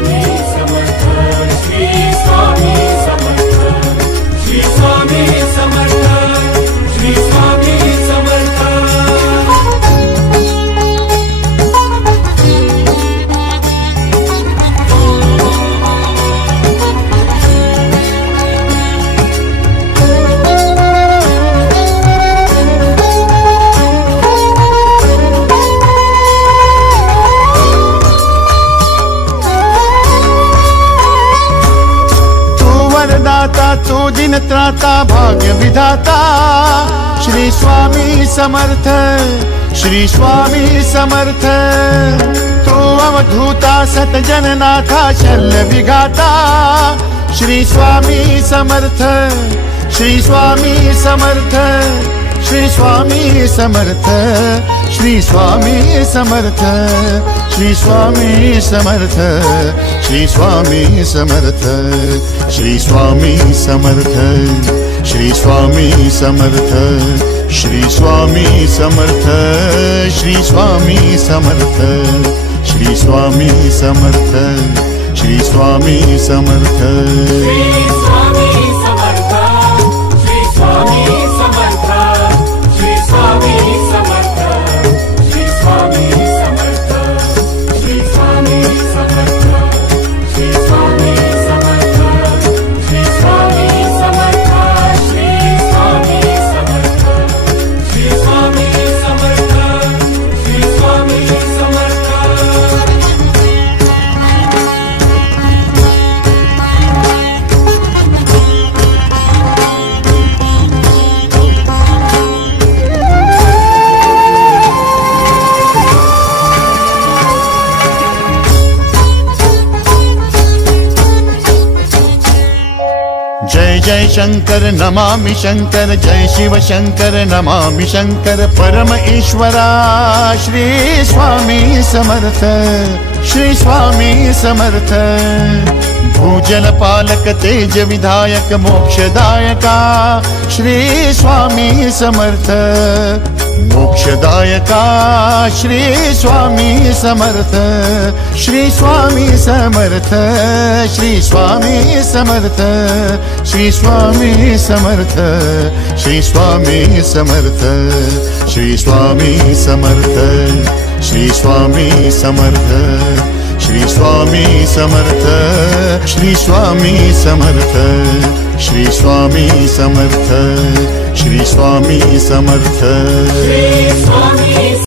स्वामी समर्थ, श्री स्वामी समर्थ, श्री स्वामी समर्थ, श्री स्वामी समर्थ। तू दिन त्राता भाग्य विधाता, श्री स्वामी समर्थ, श्री स्वामी समर्थ। तू अवधूता सतजननाथा शल्य विघाता, श्री स्वामी समर्थ, श्री स्वामी समर्थ, श्री स्वामी समर्थ, श्री स्वामी समर्थ, श्री स्वामी समर्थ, श्री स्वामी समर्थ, श्री स्वामी समर्थ, श्री स्वामी समर्थ, श्री स्वामी समर्थ, श्री स्वामी समर्थ, श्री स्वामी समर्थ, श्री स्वामी समर्थ। श्री स्वामी समर्थ, श्री स्वामी समर्थ, श्री स्वामी समर्थ, श्री स्वामी समर्थ, श्री स्वामी समर्थ, श्री स्वामी समर्थ, श्री स्वामी समर्थ, श्री स्वामी समर्थ, श्री स्वामी समर्थ, श्री स्वामी समर्थ। जय जय शंकर नमामि शंकर, जय शिव शंकर नमामि शंकर। परम ईश्वरा श्री स्वामी समर्थ, श्री स्वामी समर्थ। भूजल पालक तेज विधायक मोक्षदायका, श्री स्वामी समर्थ, मोक्षदायका श्री स्वामी समर्थ, श्री स्वामी समर्थ, श्री स्वामी समर्थ, श्री स्वामी समर्थ, श्री स्वामी समर्थ, श्री स्वामी समर्थ, श्री स्वामी समर्थ, श्री स्वामी समर्थ, श्री स्वामी समर्थ, श्री स्वामी समर्थ, श्री स्वामी समर्थ।